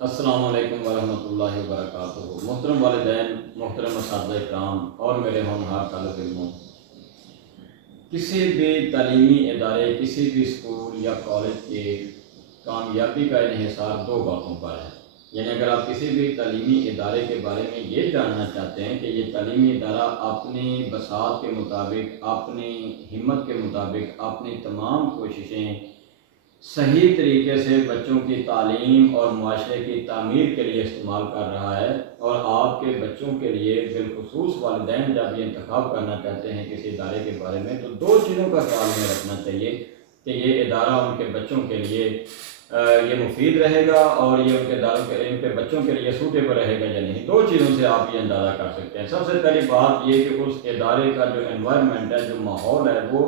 السلام علیکم ورحمۃ اللہ وبرکاتہ۔ محترم والدین، محترم اساتذہ اکرام اور میرے ہونہار طالب علموں، کسی بھی تعلیمی ادارے، کسی بھی اسکول یا کالج کے کامیابی کا انحصار دو باتوں پر ہے۔ یعنی اگر آپ کسی بھی تعلیمی ادارے کے بارے میں یہ جاننا چاہتے ہیں کہ یہ تعلیمی ادارہ اپنی بساط کے مطابق، اپنی ہمت کے مطابق اپنی تمام کوششیں صحیح طریقے سے بچوں کی تعلیم اور معاشرے کی تعمیر کے لیے استعمال کر رہا ہے، اور آپ کے بچوں کے لیے بالخصوص والدین جب یہ انتخاب کرنا چاہتے ہیں کسی ادارے کے بارے میں، تو دو چیزوں کا خیال میں رکھنا چاہیے کہ یہ ادارہ ان کے بچوں کے لیے یہ مفید رہے گا اور یہ ان کے بچوں کے لیے سوٹیبل رہے گا یا نہیں۔ دو چیزوں سے آپ یہ اندازہ کر سکتے ہیں۔ سب سے پہلی بات یہ کہ اس ادارے کا جو انوائرمنٹ ہے، جو ماحول ہے، وہ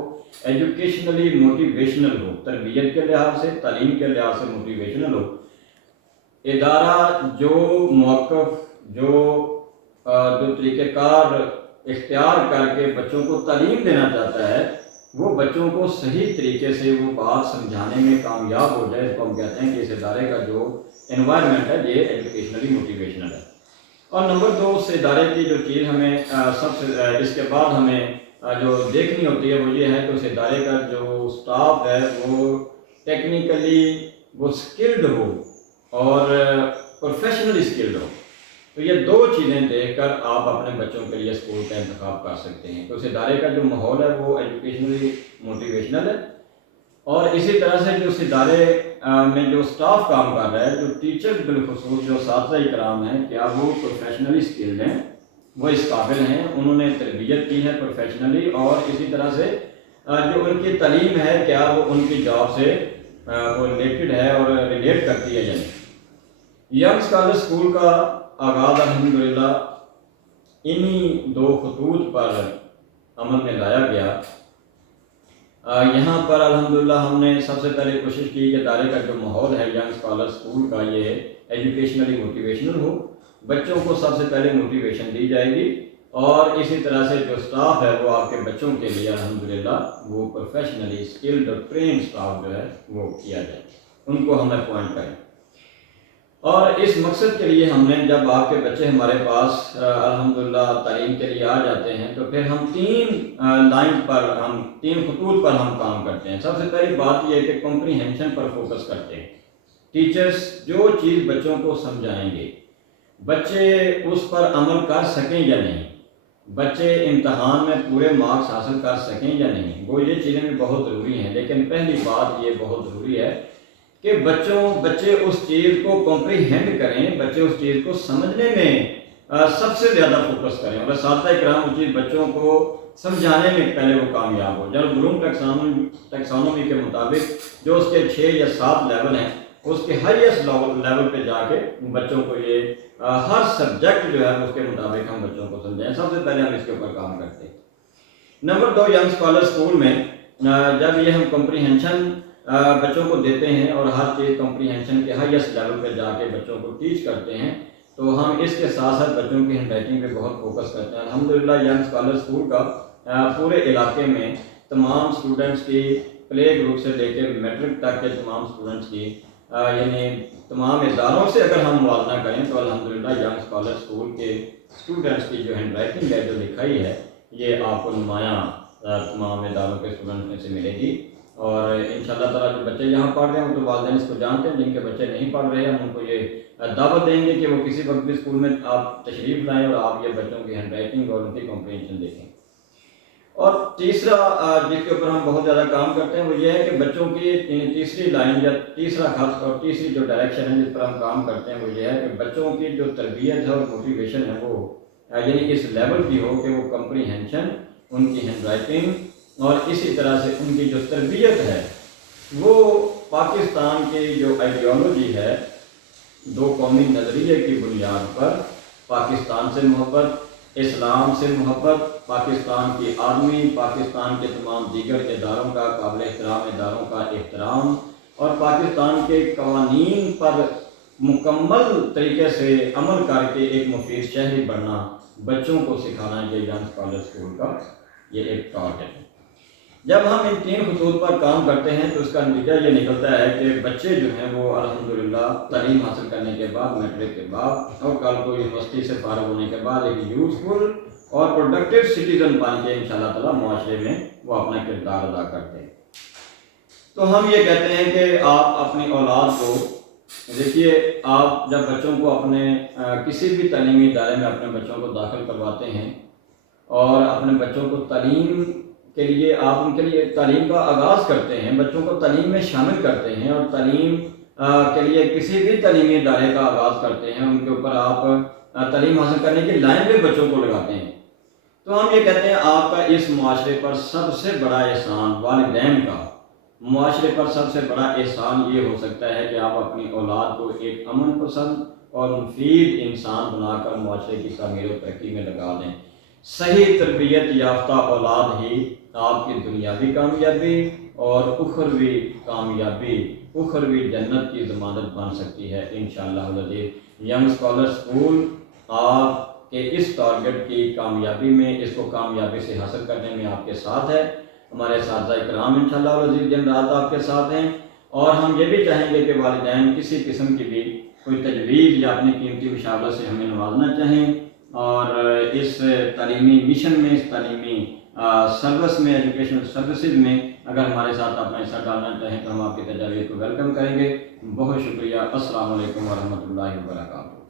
ایجوکیشنلی موٹیویشنل ہو، تربیت کے لحاظ سے، تعلیم کے لحاظ سے موٹیویشنل ہو۔ ادارہ جو موقف، جو طریقہ کار اختیار کر کے بچوں کو تعلیم دینا چاہتا ہے، وہ بچوں کو صحیح طریقے سے وہ بات سمجھانے میں کامیاب ہو جائے، اس کو ہم کہتے ہیں کہ اس ادارے کا جو انوائرمنٹ ہے یہ ایجوکیشنلی موٹیویشنل ہے۔ اور نمبر دو، اس ادارے کی جو چیز ہمیں سب سے اس کے بعد ہمیں جو دیکھنی ہوتی ہے وہ یہ ہے کہ اس ادارے کا جو سٹاف ہے وہ ٹیکنیکلی وہ سکلڈ ہو اور پروفیشنلی سکلڈ ہو۔ تو یہ دو چیزیں دیکھ کر آپ اپنے بچوں کے لیے اسکول کا انتخاب کر سکتے ہیں۔ تو اس ادارے کا جو ماحول ہے وہ ایجوکیشنلی موٹیویشنل ہے، اور اسی طرح سے جو اس ادارے میں جو سٹاف کام کر رہا ہے، جو ٹیچر بالخصوص جو اساتذہ اکرام ہیں، کیا وہ پروفیشنلی سکلڈ ہیں، وہ اس قابل ہیں، انہوں نے تربیت کی ہے پروفیشنلی، اور اسی طرح سے جو ان کی تعلیم ہے کیا وہ ان کی جاب سے وہ ریلیٹڈ ہے اور ریلیٹ کرتی ہے یا نہیں۔ ینگ اسکالر اسکول کا آغاز الحمدللہ انہی دو خطوط پر عمل میں لایا گیا۔ یہاں پر الحمدللہ ہم نے سب سے پہلے کوشش کی کہ ادارے کا جو ماحول ہے ینگ اسکالر اسکول کا یہ ایجوکیشنلی موٹیویشنل ہو، بچوں کو سب سے پہلے موٹیویشن دی جائے گی، اور اسی طرح سے جو سٹاف ہے وہ آپ کے بچوں کے لیے الحمدللہ وہ پروفیشنلی اسکلڈ اور ٹرین سٹاف جو ہے وہ کیا جائے، ان کو ہم اپوائنٹ کریں۔ اور اس مقصد کے لیے ہم نے، جب آپ کے بچے ہمارے پاس الحمدللہ تعلیم کے لیے آ جاتے ہیں، تو پھر ہم تین خطوط پر ہم کام کرتے ہیں۔ سب سے پہلی بات یہ ہے کہ کمپریہنشن پر فوکس کرتے ہیں۔ ٹیچرز جو چیز بچوں کو سمجھائیں گے، بچے اس پر عمل کر سکیں یا نہیں، بچے امتحان میں پورے مارکس حاصل کر سکیں یا نہیں، وہ یہ چیزیں بھی بہت ضروری ہیں، لیکن پہلی بات یہ بہت ضروری ہے کہ بچے اس چیز کو کمپریہینڈ کریں، بچے اس چیز کو سمجھنے میں سب سے زیادہ فوکس کریں، اور اساتذہ اکرام اس چیز بچوں کو سمجھانے میں پہلے وہ کامیاب ہو جائے۔ بلوم ٹیکسانومی کے مطابق جو اس کے 6 یا 7 لیول ہیں، اس کے ہائیسٹ لیول پہ جا کے بچوں کو یہ ہر سبجیکٹ جو ہے اس کے مطابق ہم بچوں کو سمجھائیں۔ سب سے پہلے ہم اس کے اوپر کام کرتے ہیں۔ نمبر 2، ینگ اسکالر اسکول میں جب یہ ہم کمپریہنشن بچوں کو دیتے ہیں اور ہر چیز کمپریہنشن کے ہائیسٹ لیول پہ جا کے بچوں کو ٹیچ کرتے ہیں، تو ہم اس کے ساتھ ساتھ بچوں کی ہینڈ رائٹنگ پہ بہت فوکس کرتے ہیں۔ الحمدللہ ینگ اسکالر اسکول کا پورے علاقے میں تمام اسٹوڈنٹس کی پلے گروپ سے لے کے میٹرک تک کے تمام اسٹوڈنٹس کی یعنی تمام اداروں سے اگر ہم موازنہ کریں تو الحمدللہ ینگ اسکالر اسکول کے اسٹوڈنٹس کی جو ہینڈ رائٹنگ ہے، جو لکھائی ہے، یہ آپ کو نمایاں تمام اداروں کے اسٹوڈنٹس میں سے ملے گی۔ اور انشاءاللہ تعالیٰ جو بچے یہاں پڑھ رہے ہیں تو والدین اس کو جانتے ہیں، جن کے بچے نہیں پڑھ رہے ہیں ہم ان کو یہ دعوت دیں گے کہ وہ کسی وقت بھی اسکول میں آپ تشریف لائیں اور آپ یہ بچوں کی ہینڈ رائٹنگ اور ان کی کمپریہنشن دیکھیں۔ اور تیسرا جس کے اوپر ہم بہت زیادہ کام کرتے ہیں وہ یہ ہے کہ بچوں کی تیسری لائن یا تیسرا خط اور تیسری جو ڈائریکشن ہے جس پر ہم کام کرتے ہیں وہ یہ ہے کہ بچوں کی جو تربیت ہے اور موٹیویشن ہے وہ یعنی اس لیول کی ہو کہ وہ کمپریہنشن، ان کی ہینڈ رائٹنگ اور اسی طرح سے ان کی جو تربیت ہے وہ پاکستان کی جو آئیڈیالوجی ہے، دو قومی نظریے کی بنیاد پر پاکستان سے محبت، اسلام سے محبت، پاکستان کی آرمی، پاکستان کے تمام دیگر اداروں کا قابل احترام اداروں کا احترام، اور پاکستان کے قوانین پر مکمل طریقے سے عمل کر کے ایک مفید شہری بننا بچوں کو سکھانا، یہ ینگ اسکالر اسکول کا یہ ایک ٹارگٹ ہے۔ جب ہم ان 3 خطوط پر کام کرتے ہیں تو اس کا نتیجہ یہ نکلتا ہے کہ بچے جو ہیں وہ الحمدللہ تعلیم حاصل کرنے کے بعد، میٹرک کے بعد اور کل کو یونیورسٹی سے فارغ ہونے کے بعد ایک یوزفل اور پروڈکٹیو سٹیزن بن کے انشاءاللہ تعالیٰ معاشرے میں وہ اپنا کردار ادا کرتے ہیں۔ تو ہم یہ کہتے ہیں کہ آپ اپنی اولاد کو دیکھیے، آپ جب بچوں کو اپنے کسی بھی تعلیمی ادارے میں اپنے بچوں کو داخل کرواتے ہیں اور اپنے بچوں کو تعلیم کے لیے آپ ان کے لیے تعلیم کا آغاز کرتے ہیں، بچوں کو تعلیم میں شامل کرتے ہیں اور تعلیم کے لیے کسی بھی تعلیمی ادارے کا آغاز کرتے ہیں، ان کے اوپر آپ تعلیم حاصل کرنے کی لائن پہ بچوں کو لگاتے ہیں، تو ہم یہ کہتے ہیں آپ کا اس معاشرے پر سب سے بڑا احسان، والدین کا معاشرے پر سب سے بڑا احسان یہ ہو سکتا ہے کہ آپ اپنی اولاد کو ایک امن پسند اور مفید انسان بنا کر معاشرے کی تعمیر و ترقی میں لگا دیں۔ صحیح تربیت یافتہ اولاد ہی آپ کی دنیاوی کامیابی اور اخروی کامیابی، اخروی جنت کی ضمانت بن سکتی ہے انشاءاللہ العزیز۔ ینگ اسکالر اسکول آپ کے اس ٹارگٹ کی کامیابی میں، اس کو کامیابی سے حاصل کرنے میں آپ کے ساتھ ہے۔ ہمارے اساتذہ کرام انشاءاللہ العزیز دن رات آپ کے ساتھ ہیں، اور ہم یہ بھی چاہیں گے کہ والدین کسی قسم کی بھی کوئی تجویز یا اپنی قیمتی مشاورت سے ہمیں نوازنا چاہیں، اور اس تعلیمی مشن میں، اس تعلیمی سروس میں، ایجوکیشنل سروسز میں اگر ہمارے ساتھ اپنا حصہ ڈالنا چاہیں تو ہم آپ کی تجاویز کو ویلکم کریں گے۔ بہت شکریہ۔ السلام علیکم ورحمۃ اللہ وبرکاتہ۔